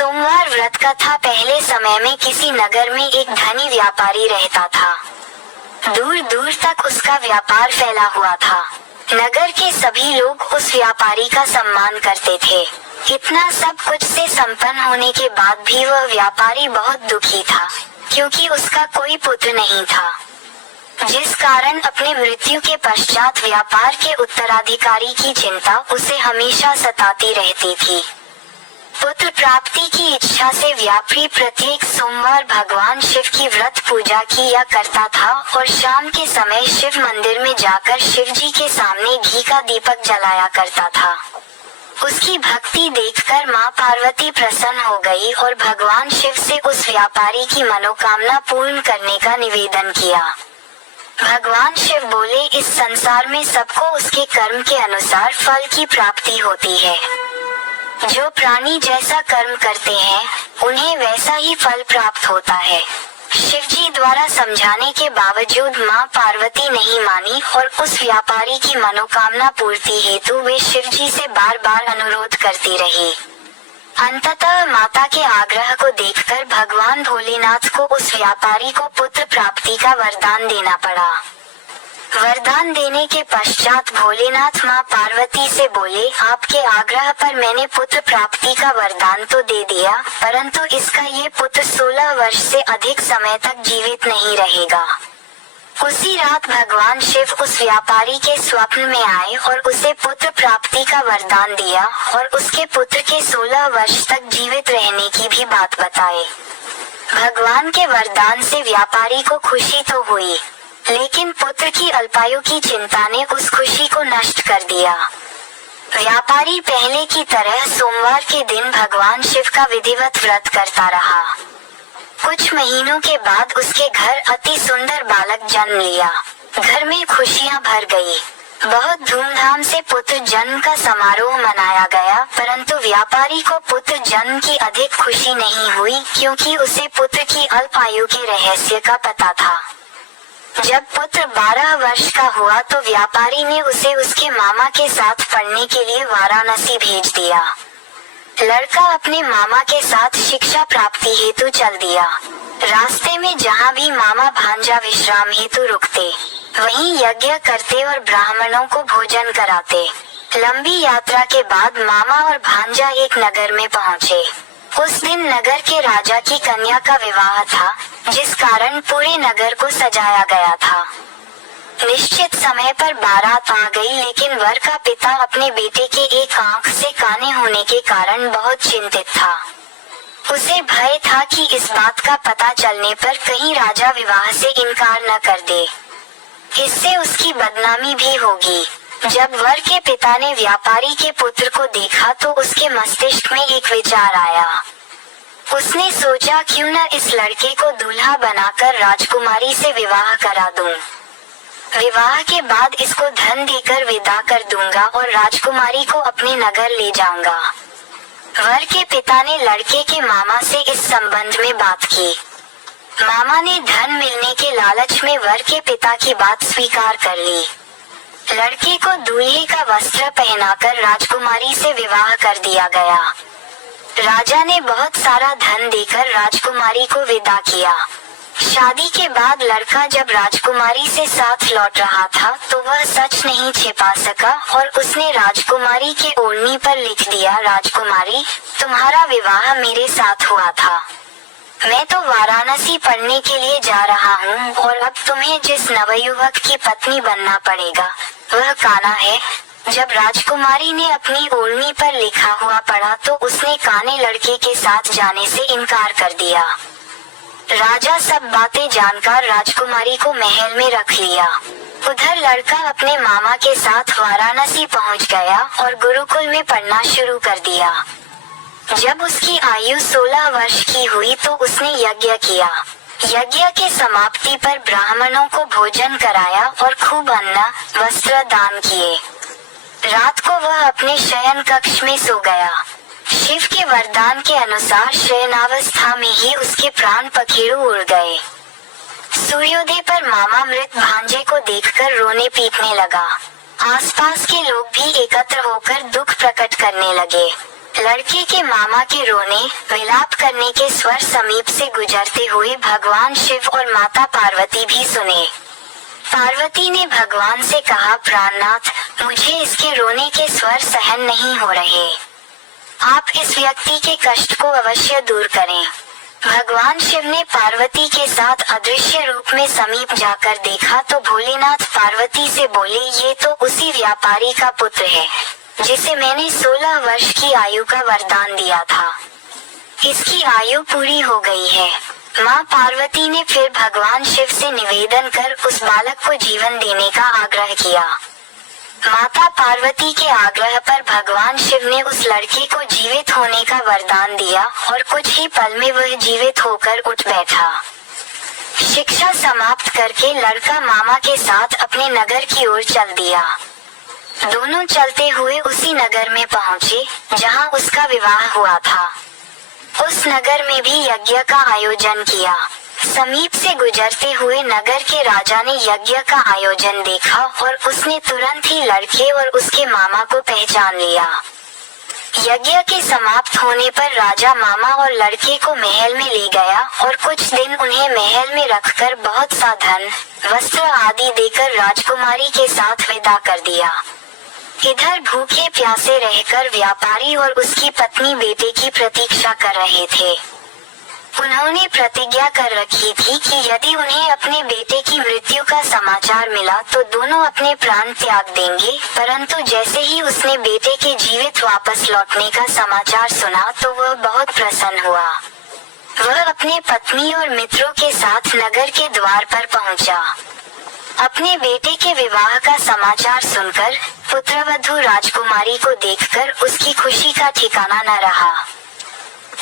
सोमवार व्रत कथा। पहले समय में किसी नगर में एक धनी व्यापारी रहता था। दूर दूर तक उसका व्यापार फैला हुआ था। नगर के सभी लोग उस व्यापारी का सम्मान करते थे। इतना सब कुछ से संपन्न होने के बाद भी वह व्यापारी बहुत दुखी था, क्योंकि उसका कोई पुत्र नहीं था, जिस कारण अपने मृत्यु के पश्चात व्यापार के उत्तराधिकारी की चिंता उसे हमेशा सताती रहती थी। पुत्र प्राप्ति की इच्छा से व्यापारी प्रत्येक सोमवार भगवान शिव की व्रत पूजा किया करता था और शाम के समय शिव मंदिर में जाकर शिव जी के सामने घी का दीपक जलाया करता था। उसकी भक्ति देखकर मां पार्वती प्रसन्न हो गई और भगवान शिव से उस व्यापारी की मनोकामना पूर्ण करने का निवेदन किया। भगवान शिव बोले, इस संसार में सबको उसके कर्म के अनुसार फल की प्राप्ति होती है। जो प्राणी जैसा कर्म करते हैं उन्हें वैसा ही फल प्राप्त होता है। शिव जी द्वारा समझाने के बावजूद मां पार्वती नहीं मानी और उस व्यापारी की मनोकामना पूर्ति हेतु वे शिव जी से बार बार अनुरोध करती रही। अंततः माता के आग्रह को देखकर भगवान भोलेनाथ को उस व्यापारी को पुत्र प्राप्ति का वरदान देना पड़ा। वरदान देने के पश्चात भोलेनाथ मां पार्वती से बोले, आपके आग्रह पर मैंने पुत्र प्राप्ति का वरदान तो दे दिया, परंतु इसका ये पुत्र 16 वर्ष से अधिक समय तक जीवित नहीं रहेगा। उसी रात भगवान शिव उस व्यापारी के स्वप्न में आए और उसे पुत्र प्राप्ति का वरदान दिया और उसके पुत्र के 16 वर्ष तक जीवित रहने की भी बात बताई। भगवान के वरदान से व्यापारी को खुशी तो हुई, लेकिन पुत्र की अल्पायु की चिंता ने उस खुशी को नष्ट कर दिया। व्यापारी पहले की तरह सोमवार के दिन भगवान शिव का विधिवत व्रत करता रहा। कुछ महीनों के बाद उसके घर अति सुंदर बालक जन्म लिया। घर में खुशियां भर गई। बहुत धूमधाम से पुत्र जन्म का समारोह मनाया गया, परंतु व्यापारी को पुत्र जन्म की अधिक खुशी नहीं हुई, क्योंकि उसे पुत्र की अल्प आयु के रहस्य का पता था। जब पुत्र 12 वर्ष का हुआ तो व्यापारी ने उसे उसके मामा के साथ पढ़ने के लिए वाराणसी भेज दिया। लड़का अपने मामा के साथ शिक्षा प्राप्ति हेतु चल दिया। रास्ते में जहाँ भी मामा भांजा विश्राम हेतु रुकते, वहीं यज्ञ करते और ब्राह्मणों को भोजन कराते। लंबी यात्रा के बाद मामा और भांजा एक नगर में पहुँचे। उस दिन नगर के राजा की कन्या का विवाह था, जिस कारण पूरे नगर को सजाया गया था। निश्चित समय पर बारात आ गई, लेकिन वर का पिता अपने बेटे के एक आंख से काने होने के कारण बहुत चिंतित था। उसे भय था कि इस बात का पता चलने पर कहीं राजा विवाह से इनकार न कर दे, इससे उसकी बदनामी भी होगी। जब वर के पिता ने व्यापारी के पुत्र को देखा तो उसके मस्तिष्क में एक विचार आया। उसने सोचा, क्यों न इस लड़के को दूल्हा बनाकर राजकुमारी से विवाह करा दूं। विवाह के बाद इसको धन देकर विदा कर दूंगा और राजकुमारी को अपने नगर ले जाऊंगा। वर के पिता ने लड़के के मामा से इस संबंध में बात की। मामा ने धन मिलने के लालच में वर के पिता की बात स्वीकार कर ली। लड़के को दूल्हे का वस्त्र पहनाकर राजकुमारी से विवाह कर दिया गया। राजा ने बहुत सारा धन देकर राजकुमारी को विदा किया। शादी के बाद लड़का जब राजकुमारी से साथ लौट रहा था तो वह सच नहीं छिपा सका और उसने राजकुमारी के ओढ़नी पर लिख दिया, राजकुमारी, तुम्हारा विवाह मेरे साथ हुआ था। मैं तो वाराणसी पढ़ने के लिए जा रहा हूँ और अब तुम्हें जिस नवयुवक की पत्नी बनना पड़ेगा वह काना है। जब राजकुमारी ने अपनी ओढ़नी पर लिखा हुआ पढ़ा तो उसने काने लड़के के साथ जाने से इनकार कर दिया। राजा सब बातें जानकर राजकुमारी को महल में रख लिया। उधर लड़का अपने मामा के साथ वाराणसी पहुंच गया और गुरुकुल में पढ़ना शुरू कर दिया। जब उसकी आयु 16 वर्ष की हुई तो उसने यज्ञ किया। यज्ञ के समाप्ति पर ब्राह्मणों को भोजन कराया और खूब अन्न वस्त्र दान किए। रात को वह अपने शयन कक्ष में सो गया। शिव के वरदान के अनुसार शयनावस्था में ही उसके प्राण पखेरु उड़ गए। सूर्योदय पर मामा मृत भांजे को देखकर रोने पीटने लगा। आसपास के लोग भी एकत्र होकर दुख प्रकट करने लगे। लड़के के मामा के रोने विलाप करने के स्वर समीप से गुजरते हुए भगवान शिव और माता पार्वती भी सुने। पार्वती ने भगवान से कहा, प्राणनाथ, मुझे इसके रोने के स्वर सहन नहीं हो रहे। आप इस व्यक्ति के कष्ट को अवश्य दूर करें। भगवान शिव ने पार्वती के साथ अदृश्य रूप में समीप जाकर देखा तो भोलेनाथ पार्वती से बोले, ये तो उसी व्यापारी का पुत्र है जिसे मैंने 16 वर्ष की आयु का वरदान दिया था। इसकी आयु पूरी हो गई है। माँ पार्वती ने फिर भगवान शिव से निवेदन कर उस बालक को जीवन देने का आग्रह किया। माता पार्वती के आग्रह पर भगवान शिव ने उस लड़के को जीवित होने का वरदान दिया और कुछ ही पल में वह जीवित होकर उठ बैठा। शिक्षा समाप्त करके लड़का मामा के साथ अपने नगर की ओर चल दिया। दोनों चलते हुए उसी नगर में पहुँचे जहाँ उसका विवाह हुआ था। उस नगर में भी यज्ञ का आयोजन किया। समीप से गुजरते हुए नगर के राजा ने यज्ञ का आयोजन देखा और उसने तुरंत ही लड़के और उसके मामा को पहचान लिया। यज्ञ के समाप्त होने पर राजा मामा और लड़के को महल में ले गया और कुछ दिन उन्हें महल में रखकर बहुत सा धन, वस्त्र आदि देकर राजकुमारी के साथ विदा कर दिया। इधर भूखे प्यासे रहकर व्यापारी और उसकी पत्नी बेटे की प्रतीक्षा कर रहे थे। उन्होंने प्रतिज्ञा कर रखी थी कि यदि उन्हें अपने बेटे की मृत्यु का समाचार मिला तो दोनों अपने प्राण त्याग देंगे, परंतु जैसे ही उसने बेटे के जीवित वापस लौटने का समाचार सुना तो वह बहुत प्रसन्न हुआ। वह अपने पत्नी और मित्रों के साथ नगर के द्वार पर पहुंचा। अपने बेटे के विवाह का समाचार सुनकर पुत्रवधू राजकुमारी को देखकर उसकी खुशी का ठिकाना न रहा।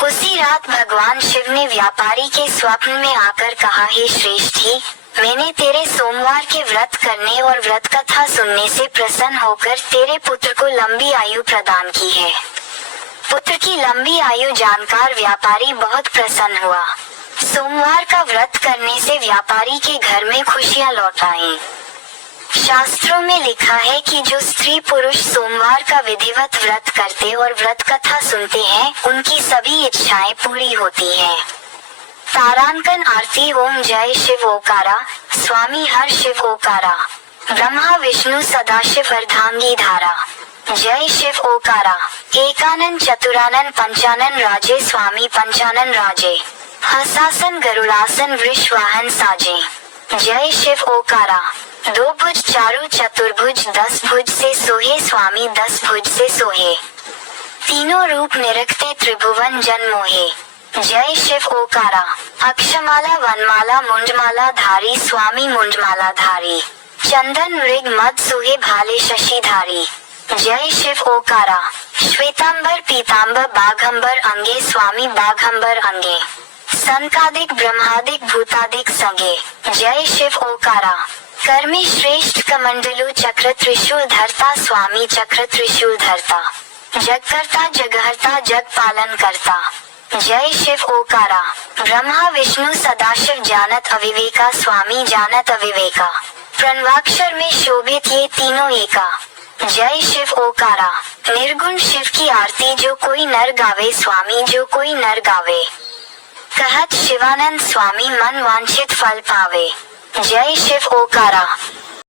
उसी रात भगवान शिव ने व्यापारी के स्वप्न में आकर कहा, हे श्रेष्ठी, मैंने तेरे सोमवार के व्रत करने और व्रत कथा सुनने से प्रसन्न होकर तेरे पुत्र को लंबी आयु प्रदान की है। पुत्र की लंबी आयु जानकर व्यापारी बहुत प्रसन्न हुआ। सोमवार का व्रत करने से व्यापारी के घर में खुशियां लौट आईं। शास्त्रों में लिखा है कि जो स्त्री पुरुष सोमवार का विधिवत व्रत करते और व्रत कथा सुनते हैं, उनकी सभी इच्छाएं पूरी होती हैं। तारांकन आरती। ओम जय शिव ओकारा, स्वामी हर शिव ओकारा, ब्रह्मा विष्णु सदाशिव अर्धांगी धारा। जय शिव ओकारा। एकानन चतुरानन पंचानन राजे, स्वामी पंचानन राजे, हंसासन गरुड़ासन वृष वाहन साजे। जय शिव ओकारा। 2 भुज चारु चतुर्भुज 10 भुज से सोहे, स्वामी 10 भुज से सोहे। तीनों रूप निरखते त्रिभुवन जन मोहे। जय शिव ओकारा। अक्षमाला वनमाला मुंडमाला धारी, स्वामी मुंडमाला धारी। चंदन मृग मद सोहे, भाले शशिधारी। जय शिव ओकारा। श्वेतांबर पीतांबर बाघंबर अंगे, स्वामी बाघंबर अंगे। संकादिक ब्रह्मादिक भूतादिक संगे। जय शिव ओकारा। कर्मी श्रेष्ठ कमंडलु चक्र त्रिशूल धरता, स्वामी चक्र त्रिशूल धरता। जगकर्ता जगहर्ता जग पालन करता। जय शिव ओकारा। ब्रह्मा विष्णु सदाशिव जानत अविवेका, स्वामी जानत अविवेका। प्रणवाक्षर में शोभित ये तीनों एका। जय शिव ओकारा। निर्गुण शिव की आरती जो कोई नर गावे, स्वामी जो कोई नर गावे। कहत शिवानंद स्वामी मन वांछित फल पावे। जय शिव ओकारा।